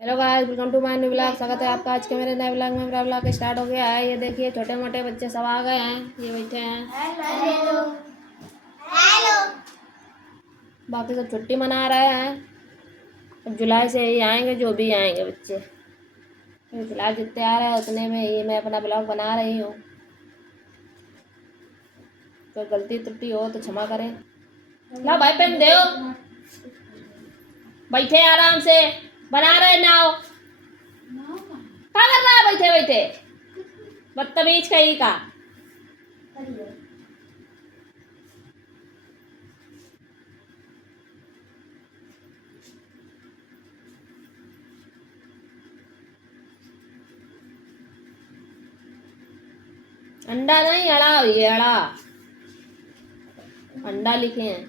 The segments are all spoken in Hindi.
Hello guys, welcome to my new blog. स्वागत है आपका आज के मेरे नए ब्लॉग में। मेरा ब्लॉग स्टार्ट हो गया है। ये देखिए छोटे मोटे बच्चे सब आ गए हैं, ये बैठे हैं। Hello hello. बाकी सब छुट्टी मना रहे हैं। अब जुलाई से ही आएंगे, जो भी आएंगे बच्चे। तो फिलहाल जितने आ रहे हैं उतने में ही मैं अपना ब्लॉग बना रही हूँ। तो गलती त्रुटि हो तो क्षमा करें। ला भाई पेन दो, बैठे आराम से बना रहे नाव। क्या कर रहा है बैठे बैठे? बदतमीज कहीं का। अंडा नहीं, अड़ा हुई है, अड़ा। अंडा लिखे हैं।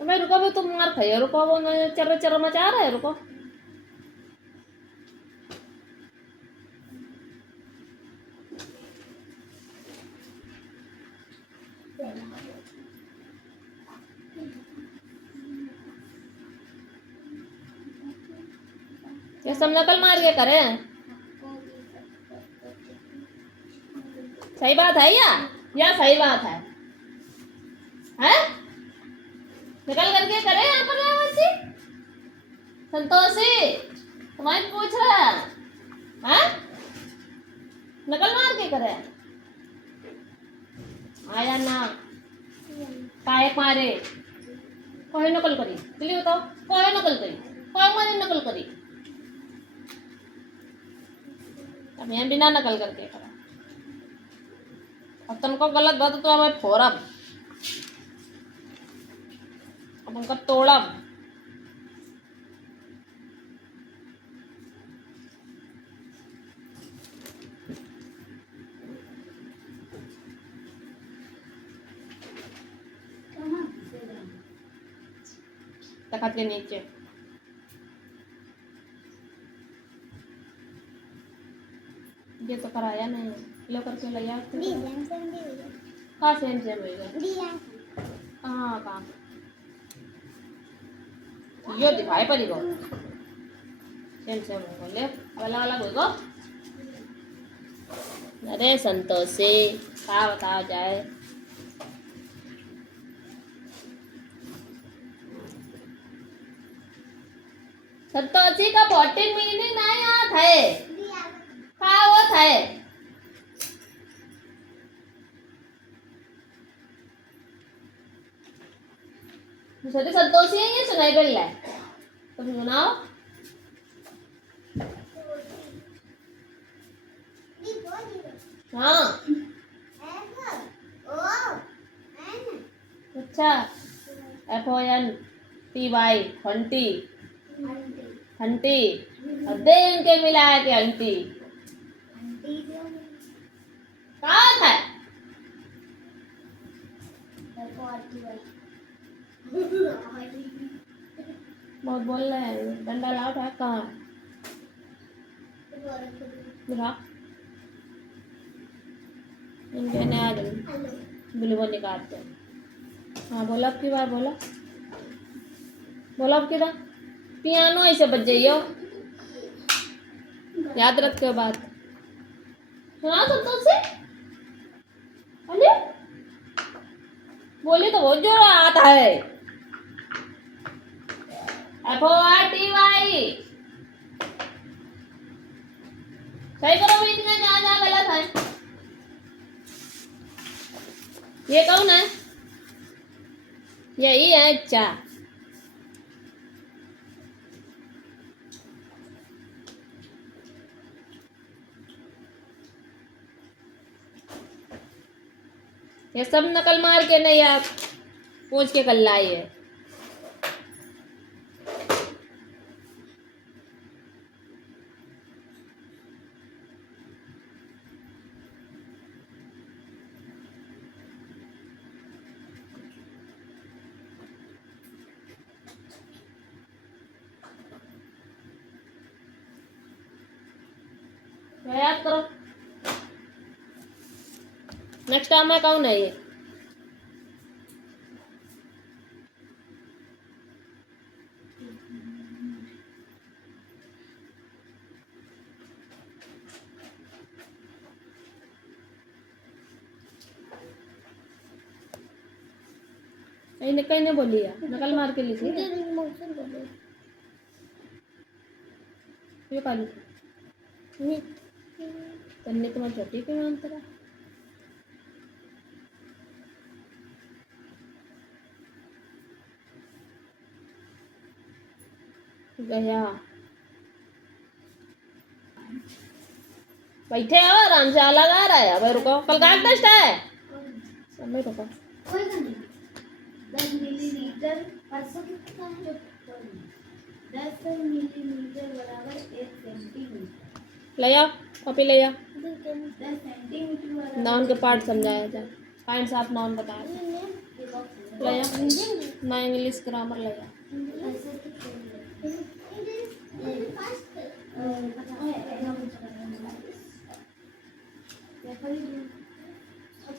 तो भाई रुको, भी तुम मार खाइए। रुको, वो चर चर मचा रहा है। रुको, ये सब नकल मार के करें। सही बात है या सही बात है? हैं? नकल करके करे यहाँ पर वैसी? संतोषी, तुम्हारी पूछ रहा है? हैं? नकल मार के करे? आया ना काय मारे? कोई नकल करी? जल्दी बताओ, कोई नकल करी? कोई मारे नकल करी? अब मैं बिना नकल करके करा। अब तुमको गलत बात तो हमें फोरम, अब उनका तोड़ब। तखत के नीचे ये तो कराया नहीं, लो करके ले आ। कहाँ सेम सेम होगा? कहाँ यो दिखाई पड़ी को सेम सेम होगा। ले अलग अलग होगा। अरे संतोषी, क्या बताओ जाए? संतोषी का 14 मीनिंग नहीं आता है। क्या वो है? मुझे संतोषी है, ये सुनाई पड़ रहा है। तुम सुनाओ। हाँ अच्छा, FONTY फंटी फंटी। और दे इनके मिला है कि अंटी कहाँ है? बहुत बोल रहे हैं। डंडा लाओ था कहाँ? इनके ने आ गए बिल्ली वो निकालते। हाँ बोलो, अब की बार बोलो, बोलो अब की बार। पियानो ऐसे बज जाइयो, याद रखते हो बात। सुना संतोषी? अरे बोली तो बहुत जोर आता है। FORTY सही करो भी, इतना जहाँ जहाँ गलत है। ये कौन है? यही है। अच्छा, ये सब नकल मार के नहीं, आप पूछ के कल लाई है। याद करो। नेक्स्ट टाइम में कौन है ये? कहीं ने बोली है, नकल मार के लिखी है। ये काली तन्ने तुम्हारी छोटी क्यों मान तेरा गया। बैठे आओ आराम से, अलग आ रहा है। भाई रुको, कल का टेस्ट है। समय रुको। 10 मिलीलीटर परसों कितना है? 10 मिलीलीटर बराबर 1 सेंटीमीटर। ले आओ कॉपी, ले आओ। 10 सेंटीमीटर नाउन के पार्ट समझाया जाए, पॉइंट्स ऑफ नाउन बताया जाए। ले आओ ना, इंग्लिश ग्रामर ले आओ।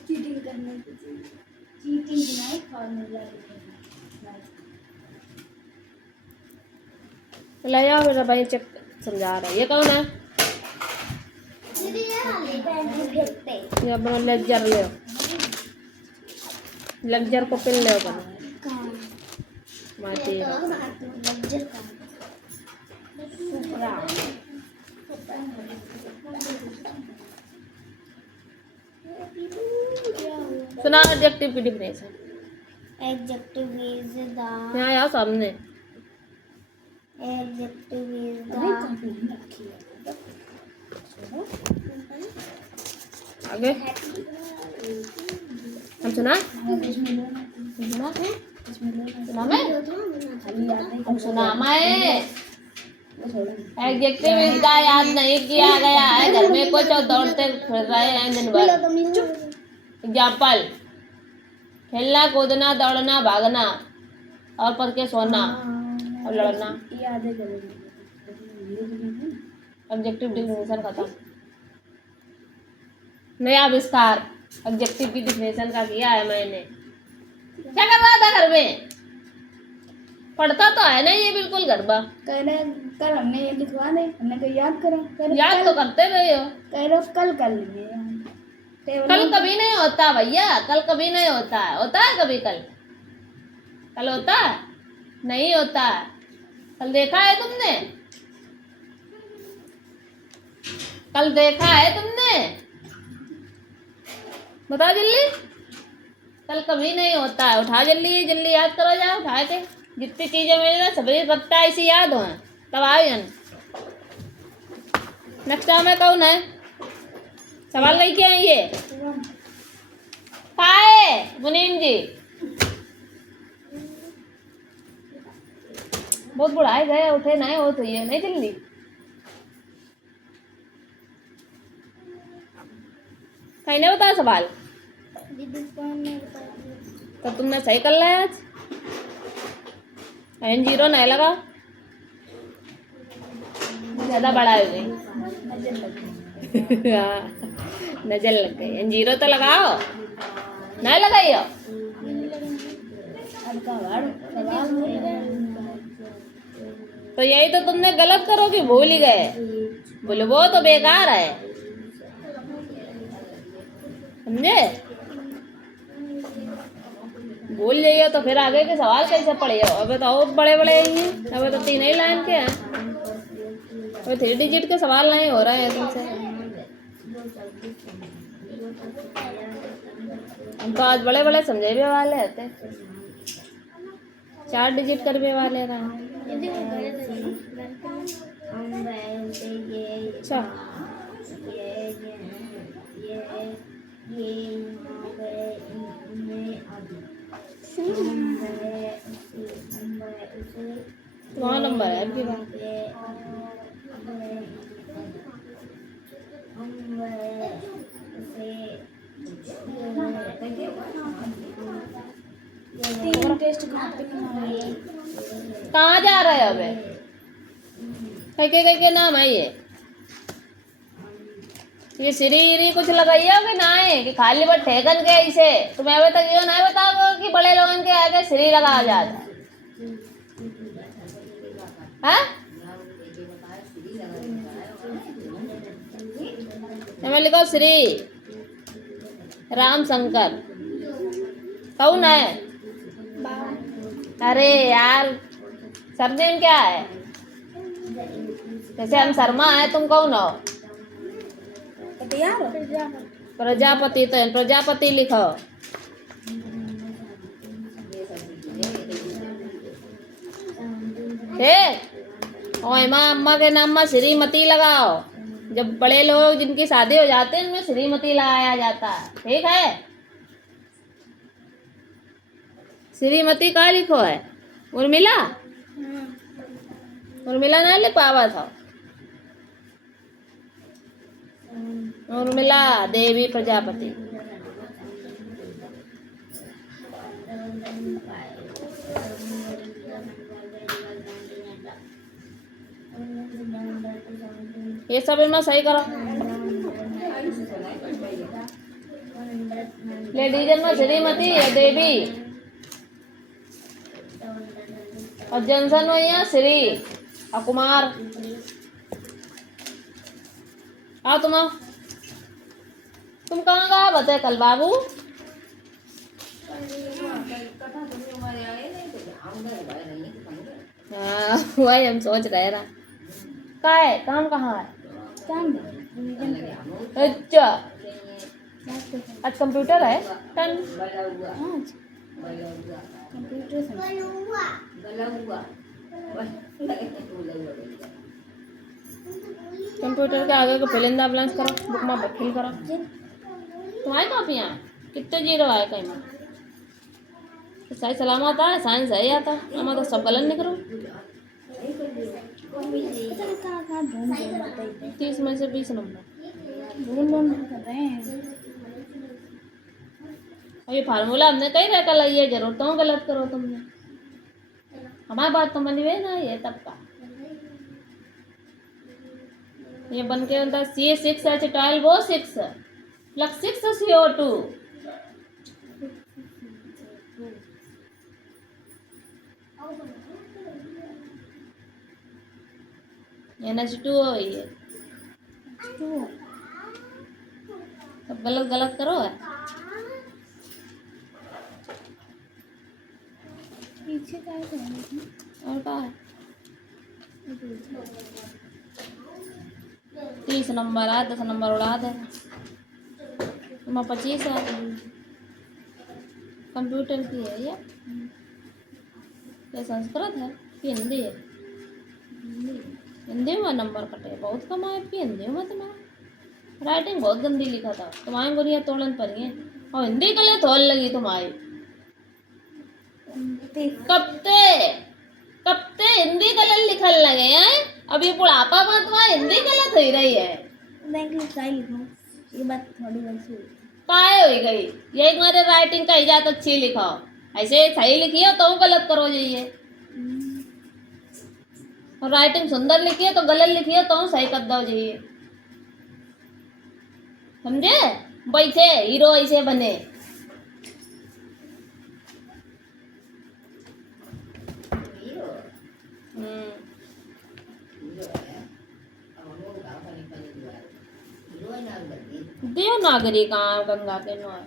चीटिंग करने की चीटिंग नहीं, फॉर्मूला ले आओ फिर भाई, चेक समझा रहा है। ये कौन है? ये अपना लेक्चर ले, लेक्चर को पिल ले माटी सुना एडजेक्टिव की डिफिनेशन। Adjective is the यहाँ आओ सामने। adjective is the आगे हम सुना सुना मैं एडजेक्टिव इसका याद नहीं किया गया है। घर में कुछ और दौड़ते फिर रहे हैं दिन भर। एग्जाम्पल, खेलना, कूदना, दौड़ना, भागना और पढ़ के सोना और लड़ना। एडजेक्टिव डिफिनेशन खत्म। नया आविष्कार एडजेक्टिव की डिफिनेशन का किया है मैंने। क्या कर रहा था घर में? पढ़ता तो है ना ये बिल्कुल गरबा। कल हमने ये लिखवा दे, हमने कहा याद करो। याद तो करते गए हो। कह लो कल कर लेंगे। कल कभी नहीं होता भैया, कल कभी नहीं होता है। होता है कभी कल? कल होता है? नहीं होता है। कल देखा है तुमने? कल देखा है तुमने? बताओ जल्दी। कल कभी नहीं होता है। उठा जल्दी जल्दी, याद करो, जाओ उठा के। जितनी चीजें मेरे ना सभी रखता ऐसी याद हो तब आए। नेक्स्ट टाइम में कौन है? सवाल लेके आई ये पाए मुनीम जी। बहुत बुढ़ाए गए, उठे नहीं हो तो ये नहीं जल्दी। कहीं नहीं बता सवाल तो तुमने सही कर लिया आज। जीरो नहीं लगा, ज्यादा बड़ा हो गई। नजर लग गई। जीरो तो लगाओ, नहीं लगाइयो। तो यही तो तुमने गलत करो कि भूल ही गए। बोले वो तो बेकार है, समझे? भूल जाइए तो फिर आगे के सवाल कैसे पढ़िए? अबे तो और बड़े बड़े ही, अबे तो 3 ही लाइन के हैं। अबे 3 डिजिट के सवाल नहीं हो रहे हैं तुमसे। हम तो आज बड़े बड़े समझे भी वाले थे, 4 डिजिट कर भी वाले रहे। अच्छा वहाँ नंबर है आपकी बात। कहाँ जा रहे हो अबे? के नाम है ये? ये श्री कुछ लगाइए कि ना है कि खाली बस ठेकन के ऐसे तुम्हें अभी तक यो नहीं बताओ कि बड़े लोगन के आगे श्री लगा जाता है मैं लिखो श्री राम शंकर कौन है? अरे यार सरनेम क्या है? जैसे हम शर्मा है, तुम कौन हो? प्रजापति। तो प्रजापति लिखो। ठीक, और माँ अम्मा के नाम में श्रीमती लगाओ। जब बड़े लोग जिनकी शादी हो जाते हैं उनमें श्रीमती लगाया जाता है। ठीक है, श्रीमती का लिखो है? उर्मिला, उर्मिला ना लिख पावा था। उर्मिला देवी प्रजापति। ये सब इनमें सही करो। लेडीज में श्रीमती है देवी, और जनसन में यहाँ श्री और कुमार। आओ तुम कहाँ गए बताए कल बाबू? हाँ वही हम सोच रहे ना। का है काम कहाँ है? अच्छा, आज कंप्यूटर है टन। कंप्यूटर के आगे को फिलिंदा ब्लांस करो, बुक में फिल करो। तुम्हारी कॉपियाँ कितने जीरो आए कहीं में? सही सलामत है, साइंस सही आता है, हमें तो सब गलत निकलो। 30 में से 20 नंबर और ये फार्मूला हमने कहीं रह कर ये जरूर तो गलत करो तुमने। हमारी बात तो मनी है ना, ये तब का ये बन के होता C6H12O6 प्लस 6CO2। NH2O ये सब गलत गलत करो है। पीछे का है और का है 30 नंबर है, 10 नंबर उड़ा दे। 25 है, कंप्यूटर की है ये संस्कृत है कि हिंदी है? हिंदी में नंबर कटे बहुत कम है कि हिंदी में। तुम्हारा राइटिंग बहुत गंदी लिखा था, तुम्हारी गोलियाँ तोड़न पड़ी हैं और हिंदी के लिए थोल लगी तुम्हारी। कप्ते कप्ते हिंदी कलर लिखन लगे हैं। अभी बुढ़ापा में तुम्हारा हिंदी कलर थी रही है। ये बात थोड़ी वैसी काहे हो गई? यही तुम्हारे राइटिंग का इजात अच्छी लिखो, ऐसे सही लिखी है तो गलत करो जाइए। और राइटिंग सुंदर लिखी है तो गलत लिखी है तो सही कर दो जाइए। समझे? बैठे हीरो ऐसे बने। देवनागरी कहाँ गंगा के नो है?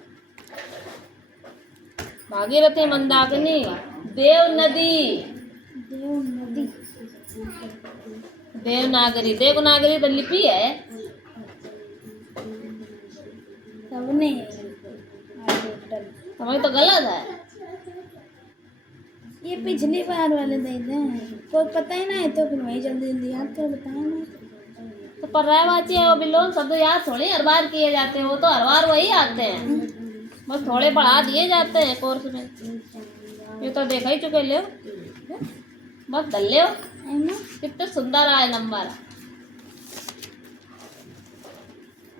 भागीरथी मंदाकिनी देव नदी। देवनागरी देवनागरी तो लिपि है सबने हमें तो गलत है। ये पिछली बार वाले दे दे कोई पता ही ना है तो फिर वही जल्दी जल्दी याद कर बताए ना। तो पर रह बाची है वो बिलोन शब्द याद थोड़ी हर बार किए जाते हैं, वो तो हर बार वही आते हैं, बस थोड़े पढ़ा दिए जाते हैं कोर्स में। ये तो देखा ही चुके ले बस डल ले। कितने सुंदर आए नंबर।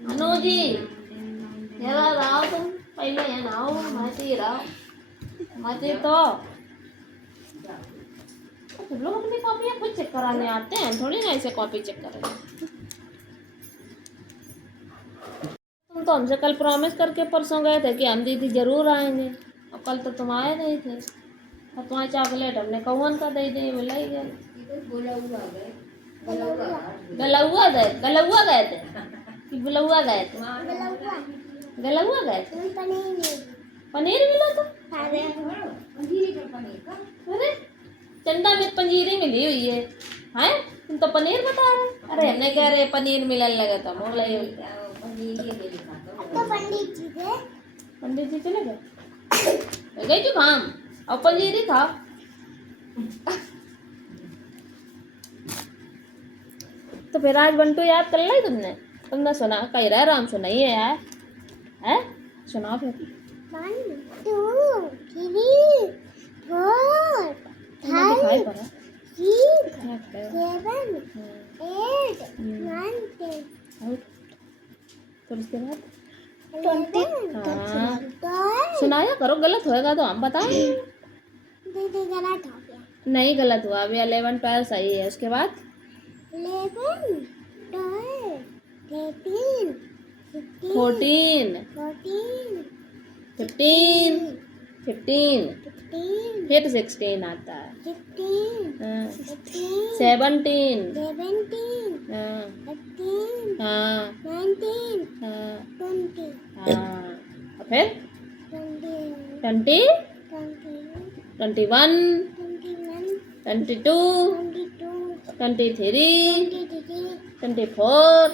अनु जी जरा रहो तुम पहले है ना हो माती रहो माती तो लोग अपनी कॉपियाँ खुद चेक कराने आते हैं, थोड़ी ना ऐसे कॉपी चेक करेंगे। तो हमसे कल प्रॉमिस करके परसों गए थे कि हम दीदी जरूर आएंगे, और कल तो तुम आए नहीं थे। और तुम्हारी चॉकलेट हमने कौन का दे दी, बोला ही गया गलौआ गए थे कि बुलौआ गए थे, गलौआ गए थे। पनीर मिला था? अरे चंदा में पंजीरी मिली हुई है, हैं तुम तो पनीर बता रहे। अरे हमने कह रहे पनीर मिलने लगे तो मोला ही पंडित जी चले गए, गई जो काम और पंजीरी खाओ। तो फिर आज बंटू याद कर ली तुमने? तुमने सुना कह रहा राम सुनाई है यार, है सुनाओ फिर। 1 2 3 4 5 6 7 8 9 10 फिर उसके बाद 20 हाँ सुनाया करो, गलत होएगा तो हम बताएं। दीदी गलत हो गया। नहीं गलत हुआ, अभी 11 12 सही है। उसके बाद 11 12 13 14 15 फिर 16 आता है, 17 हाँ 18 हाँ 19 हाँ 20 हाँ और फिर 20 21 22 23 24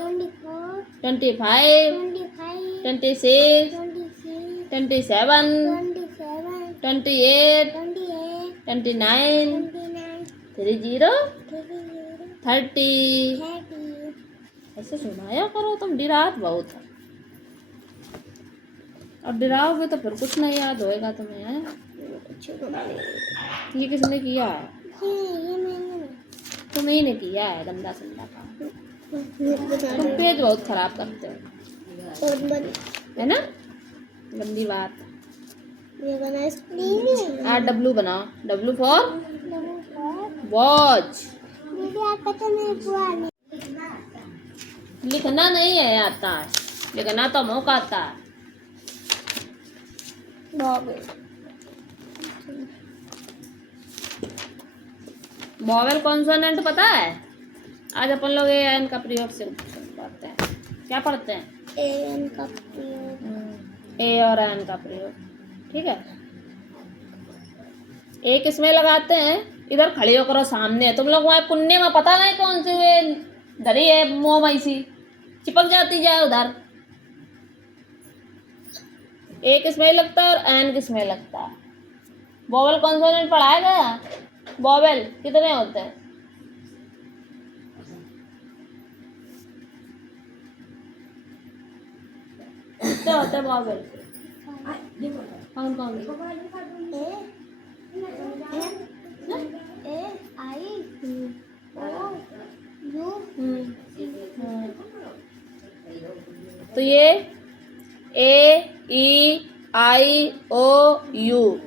25 26 27 28 29 30 30। ऐसे सुनाया करो, तुम डिरात बहुत है, और डिराओगे तो फिर कुछ नहीं याद होएगा तुम्हें, हैं? ये किसने किया है? तुम्ही ने किया है गंदा संदा काम, तुम पेज बहुत खराब करते हो, है ना? गंदी बात। W बनाओ, W फॉर वॉच। लिखना नहीं है आता है, लिखना तो मौका आता है। वॉवेल कॉन्सोनेंट पता है? आज अपन लोग ए एन का प्रयोग से पढ़ते हैं। क्या पढ़ते हैं? एन का प्रयोग, ए और एन का प्रयोग, ठीक है। ए किसमें लगाते हैं? इधर खड़े होकर सामने, तुम लोग वहाँ कुन्ने में पता नहीं कौन सी वे धरी है मोम सी चिपक जाती जाए उधर। ए किसमें लगता है और एन किसमें लगता है? वॉवेल कॉन्सोनेंट पढ़ाया गया? वॉवेल कितने होते हैं? कितने होते हैं वॉवेल? कौन कौन? ए आई ओ यू। तो ये ए ई आई ओ यू,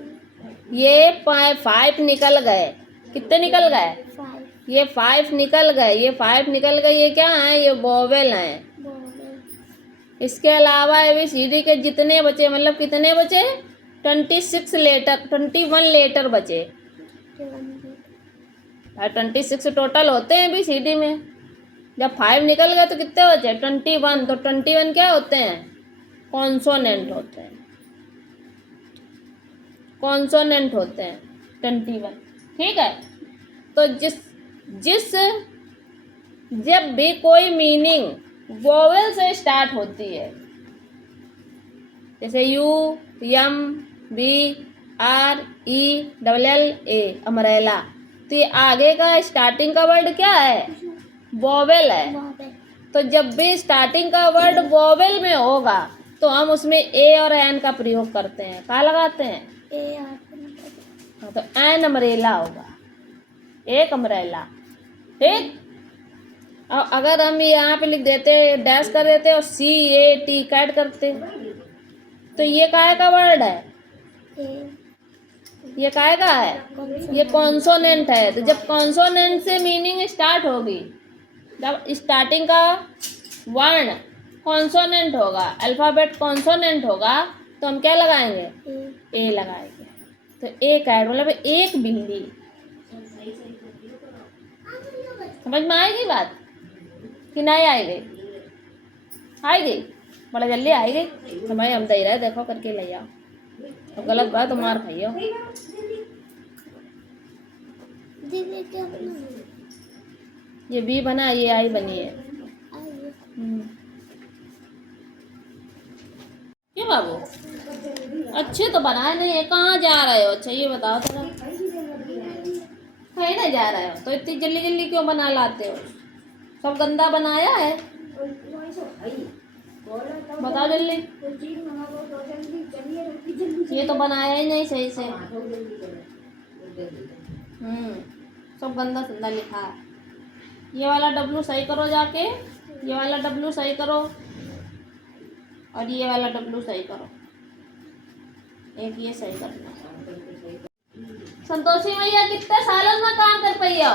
ये 5 निकल गए। कितने निकल गए? 5 ये 5 निकल गए, ये 5 निकल गए। ये क्या है? ये वॉवेल हैं। इसके अलावा ABCD के जितने बचे, मतलब कितने बचे? 21 लेटर बचे। 26 टोटल होते हैं ABCD में। जब 5 निकल गए तो कितने बचे? 21। तो 21 क्या होते हैं? कॉन्सोनेंट होते हैं, कॉन्सोनेंट होते हैं 21, ठीक है। तो जब भी कोई मीनिंग वोवेल से स्टार्ट होती है, जैसे U M B R E double L A umbrella, तो ये आगे का स्टार्टिंग का वर्ड क्या है? वोवेल है। तो जब भी स्टार्टिंग का वर्ड वोवेल में होगा तो हम उसमें ए और एन का प्रयोग करते हैं। क्या लगाते हैं? हाँ, तो एन अमरेला होगा, एक अमरेला, ठीक। और अगर हम यहाँ पे लिख देते, डैश कर देते और CAT कैट करते, तो ये काय का वर्ड है? ये काय का है? ये कॉन्सोनेंट है। तो जब कॉन्सोनेंट से मीनिंग स्टार्ट होगी, जब स्टार्टिंग का वर्ण कॉन्सोनेंट होगा, अल्फ़ाबेट कॉन्सोनेंट होगा तो हम क्या लगाएंगे? ए लगाएंगे। तो ए कैट मतलब एक बिल्ली। समझ में आएगी बात कि नहीं आएगी? आएगी, बड़ा जल्दी आएगी। तो भाई हम दे रहे देखो करके ले आओ, तो गलत बात तो मार खाइयो। ये बी बना, ये आई बनी है। क्यों बाबू? अच्छे तो बनाए नहीं है, कहाँ जा रहे हो? अच्छा ये बताओ थोड़ा, कहीं नहीं जा रहे हो तो इतनी जल्दी जल्दी क्यों बना लाते हो? सब गंदा बनाया है, बताओ जल्दी। ये तो बनाया ही नहीं सही से। सब गंदा संदा लिखा है। ये वाला डब्लू सही करो जाके, ये वाला डब्लू सही करो और ये वाला डब्लू सही करो। एक ये सही करना। संतोषी भैया कितने सालों में काम कर पाई हो?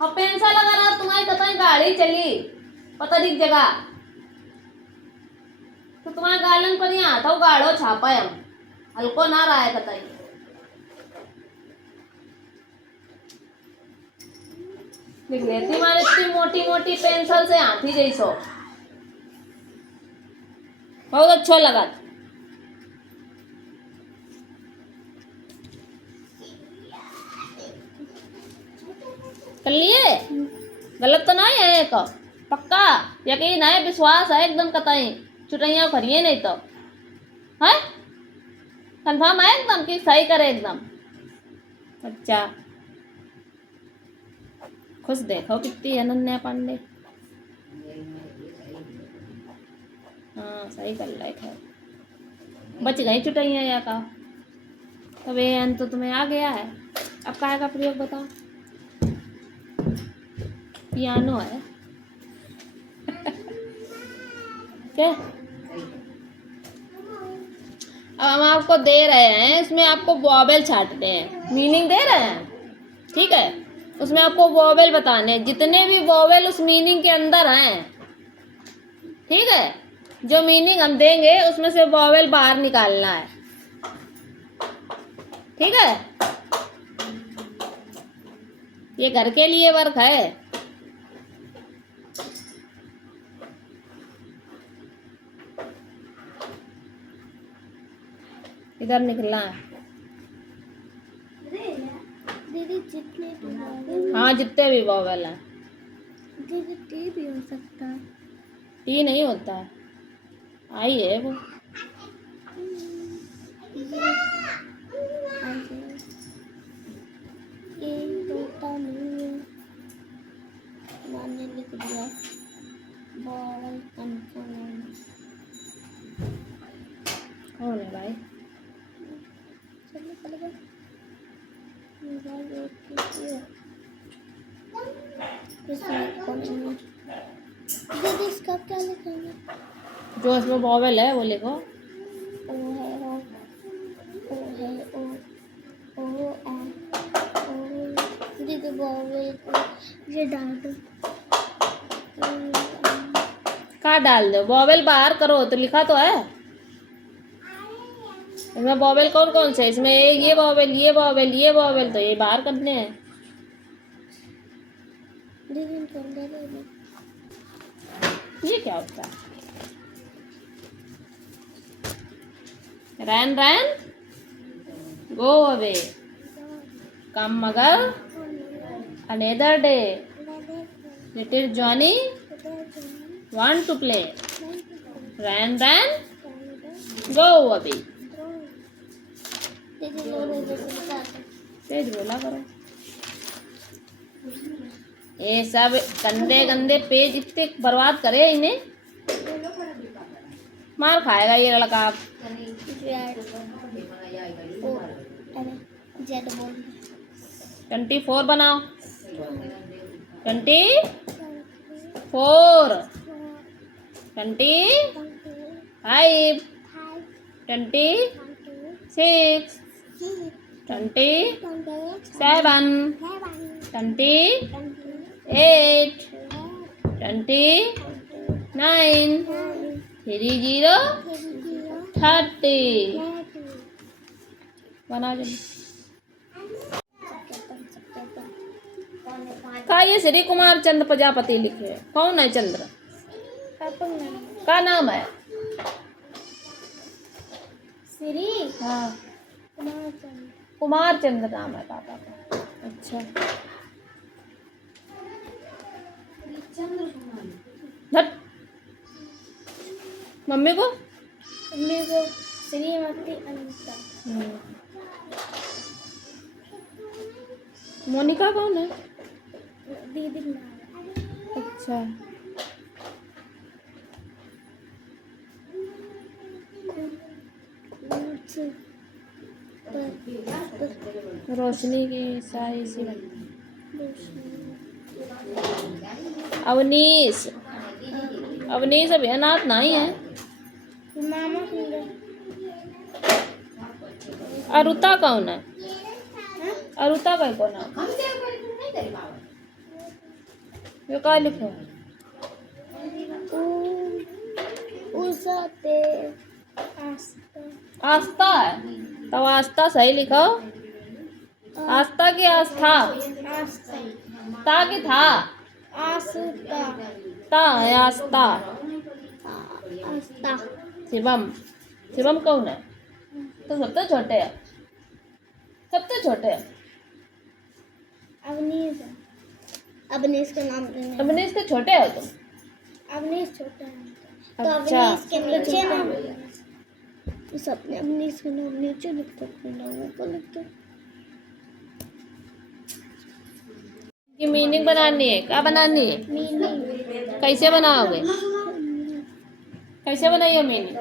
और पेंसा लगा रहा तुम्हारी कतई गाड़ी चली पता नहीं जगह, तो तुम्हारे गालन पर यहाँ था गाड़ो छापा हम हल्को ना रहा है कतई। लिख लेती मारे इतनी मोटी मोटी पेंसिल से हाथी जैसो, बहुत अच्छा लगा। कर लिए? गलत तो नहीं है? एक पक्का यकीन है, विश्वास है एकदम कतई चुटैया करिए नहीं तो है? कंफर्म है एकदम कि सही करे एकदम? अच्छा खुश देखो कितनी अनन्या पांडे। हाँ सही कर रहा है, बच गई चुटैया या का। तब ये अंत तो तुम्हें आ गया है। अब काय का प्रयोग बताओ? पियानो है क्या? अब हम आपको दे रहे हैं, इसमें आपको वॉवेल छाटते हैं, मीनिंग दे रहे हैं, ठीक है? उसमें आपको वॉवेल बताने हैं, जितने भी वॉवेल उस मीनिंग के अंदर हैं, ठीक है? जो मीनिंग हम देंगे उसमें से वॉवेल बाहर निकालना है, ठीक है? ये घर के लिए वर्क है। इधर निकलना है। दीदी जितने भी हाँ जितने भी वॉवेल हैं। दीदी टी भी हो सकता है। टी नहीं होता है, आई है वो। ये होता नहीं है, मैंने लिख दिया बॉल कंसोनेंट। कौन है भाई? चलो चलो मोबाइल एक कीजिए। दीदी इसका क्या लिखेंगे? जो इसमें वॉवेल है वो लिखो। ओ है ओ दीदी वॉवेल को ये डाल दो। कहाँ डाल दो? वॉवेल बाहर करो तो लिखा तो है इसमें वॉवेल कौन कौन से? इसमें ये वॉवेल, ये वॉवेल, ये वॉवेल, तो ये बाहर करने हैं। दीदी इनको अंदर ले लो। ये क्या होता है? रैन रैन गो अवे, कम मगर another day, little Johnny want to play, rain rain go away. तेज बोला करो। ये सब गंदे गंदे पेज इतने बर्बाद करे इन्हें, मार खाएगा ये लड़का। आप जेड बोल 24 बनाओ। 24 25 26 27 28 29 9 3 0 30 बना जल्दी। का ये श्री कुमार चंद्र प्रजापति लिखे है? कौन है चंद्र? का नाम है? श्री हाँ कुमार चंद्र नाम है पापा का। अच्छा धत मम्मी को श्रीमती अनिता। मोनिका कौन है? दीदी नाम। अच्छा रोशनी की सारी सी अवनीश अवनीश अभी अनाथ नहीं है। मामा अरुता कौन है? अरुता का कौन है? ये का लिखो? आस्था है तो आस्था सही लिखो। आस्था की आस्था ता की था ता है आस्था। शिवम शिवम कौन है? तो सबसे छोटे है सबसे छोटे है। अवनीश का नाम अवनीश के छोटे हो तुम? अवनीश छोटा है तो अच्छा अवनीश के नीचे नाम सबने अवनीश का नाम नीचे लिखते अपने नामों को लिखते। की मीनिंग बनानी है। क्या बनानी है? मीनिंग कैसे बनाओगे? कैसे बनाइए मीनिंग?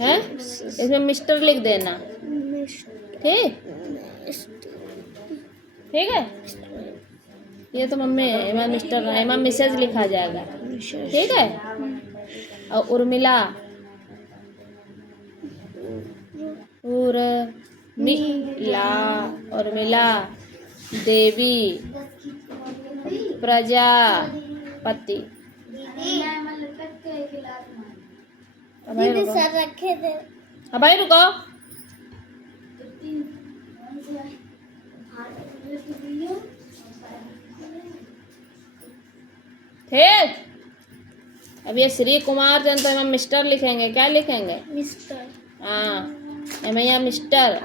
हैं? इसमें मिस्टर लिख देना। ठीक ठीक है। ये तो मम्मी एमा मिस्टर एमा मिसेज लिखा जाएगा। ठीक है। और उर्मिला उर्मिला उर्मिला देवी प्रजापति। दीदी सर रखे थे। अब भाई रुको। ठीक अब ये श्री कुमार चंद्र एम मिस्टर लिखेंगे। क्या लिखेंगे? मिस्टर। हाँ एम या मिस्टर।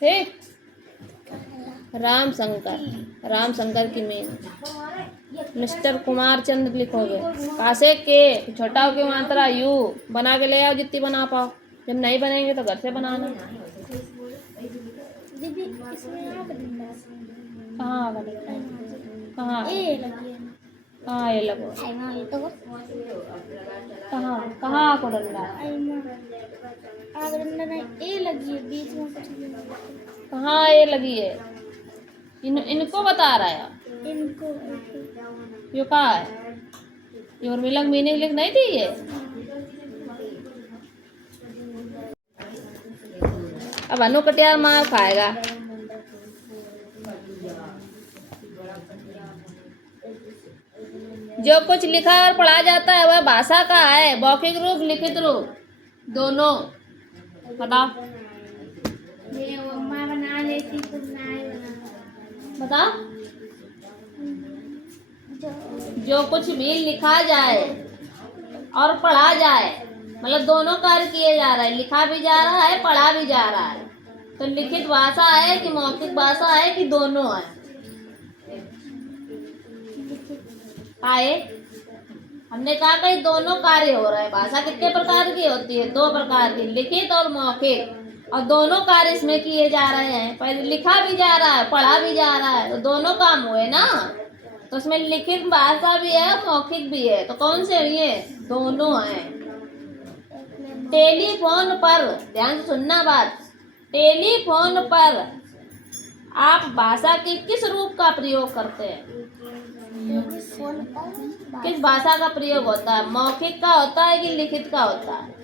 ठीक राम शंकर की मीन मिस्टर कुमार चंद्र लिखोगे। कासे के छोटा हो के मात्रा यू बना के ले आओ जितनी बना पाओ। जब नहीं बनेंगे तो घर से बनाना। दीदी इसमें कहाँ कहाँ ए लगी है कहाँ ये लगो? ये तो कहाँ कहाँ को डंडा? आगे नहीं ए लगी है बीच में कुछ नहीं। कहाँ ये लगी है? इनको बता रहा है। इनको यो कहाँ है? ये उर्मिला मीनिंग लिख नहीं दी है। अब अनु कटियार मार खाएगा। जो कुछ लिखा और पढ़ा जाता है वह भाषा का है। मौखिक रूप लिखित रूप दोनों बताओ। ये अम्मा बना लेती तो नहीं बना। बताओ। जो कुछ भी लिखा जाए और पढ़ा जाए मतलब दोनों कार्य किए जा रहे हैं। लिखा भी जा रहा है पढ़ा भी जा रहा है। तो लिखित भाषा है कि मौखिक भाषा है कि दोनों है? आए हमने कहा कि दोनों कार्य हो रहे हैं। भाषा कितने प्रकार की होती है? 2 प्रकार की, लिखित और मौखिक। और दोनों कार्य इसमें किए जा रहे हैं। पहले लिखा भी जा रहा है पढ़ा भी जा रहा है तो दोनों काम हुए ना। तो उसमें लिखित भाषा भी है मौखिक भी है। तो कौन से हुए? दोनों हैं। टेलीफोन पर ध्यान से सुनना बात। टेलीफोन पर आप भाषा के किस रूप का प्रयोग करते हैं? किस भाषा का प्रयोग होता है? मौखिक का होता है कि लिखित का होता है?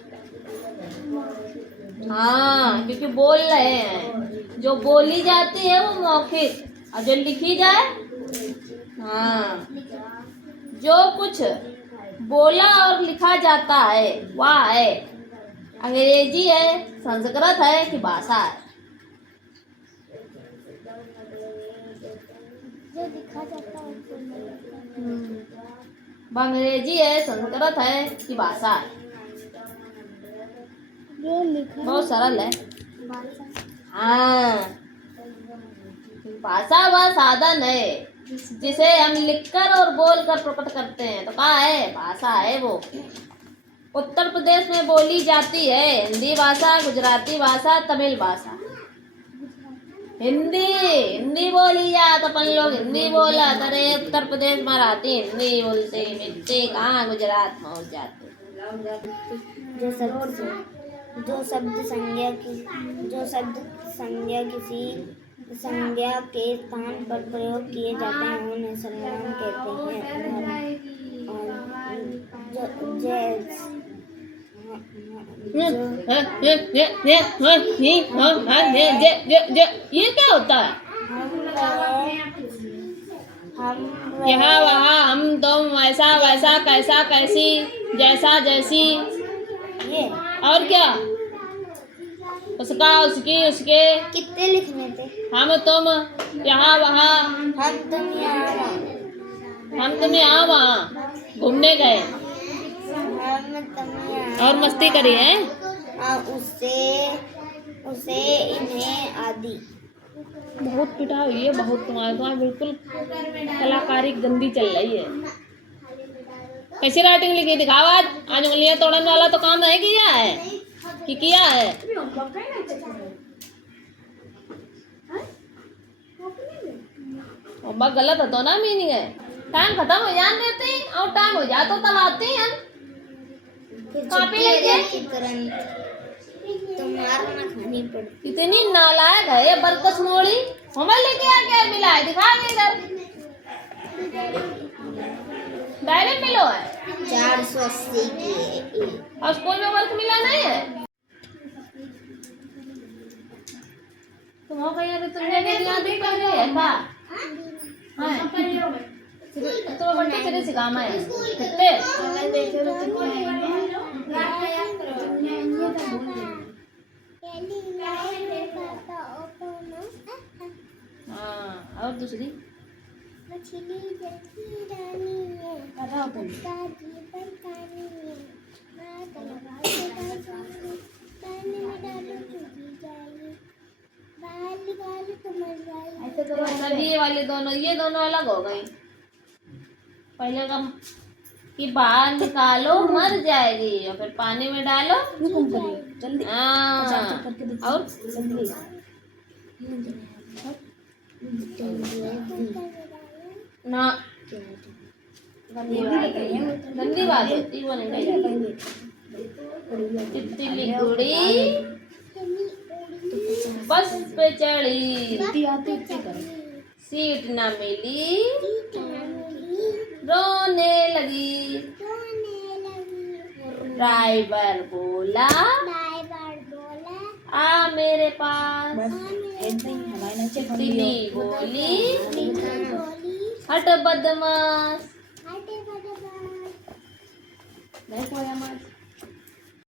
हाँ क्योंकि बोल रहे हैं। जो बोली जाती है वो मौखिक, और जो लिखी जाए, हाँ, जो कुछ बोला और लिखा जाता है वह है अंग्रेजी है, संस्कृत है कि भाषा है? जो लिखा जाता है वह अंग्रेजी है, संस्कृत है कि भाषा है? जो लिखा बहुत सरल है। भाषा। हाँ, भाषा वह साधन है जिसे हम लिखकर और बोलकर प्रकट करते हैं, तो क्या है? भाषा है वो। उत्तर प्रदेश में बोली जाती है हिंदी भाषा, गुजराती भाषा, तमिल भाषा। हिंदी बोली जाए तो अपन लोग हिंदी बोला, अरे उत्तर प्रदेश में रहती हिंदी बोलते, बच्चे कहाँ गुजरात पहुँच जाते। जो शब्द संज्ञा किसी संज्ञा के स्थान पर प्रयोग किए जाते हैं उन्हें सर्वनाम कहते हैं। ये क्या होता है? यहाँ वहाँ, हम तुम, वैसा वैसा, कैसा कैसी, जैसा जैसी, ये और क्या? उसका, उसकी, उसके। कितने लिखने थे? हम तुम, यहाँ वहाँ, हम तुम यहाँ वहाँ घूमने गए और मस्ती करी है। उसे इन्हें आदि। बहुत पिटा हुई है, बहुत। तुम्हारे बिल्कुल कलाकारी गंदी चल रही है। कैसी राइटिंग लिखी? दिखाओ आज। उंगलियां तोड़ने वाला तो काम नहीं किया है कि किया है? होमवर्क गलत हो तो ना मीनिंग है। टाइम खत्म हो जाने देते और टाइम हो जाए तो तब आते हैं हम कॉपी लेके। तुम्हारा ना खानी पड़ती। इतनी नालायक है ये बरकस मोड़ी। होमवर्क लेके आ क्या मिला है? दिखा के इधर डायरी मिलो है 480 की। और स्कूल में वर्क मिला नहीं है? तुम हो कहीं अभी तुमने नहीं कर रही है का? तो बच्चे तेरे सिखाना है कितने? हाँ, और दूसरी मछली जैसी रानी है, उसका जीवन कहानी है, नाक लगा के डालो, पानी में डालो चुगी जाएगी, बाहर निकालो तो मर जाएगी। ऐसे करो। सब ये दोनों अलग हो गई। पहले का कि बाहर निकालो मर जाएगी और फिर पानी में डालो जल्दी। और ना गंदी बात होती वो नहीं। तितली उड़ी बस पे चढ़ी, सीट ना मिली, रोने लगी। ड्राइवर बोला आ मेरे पास। तितली बोली हट बदमाश।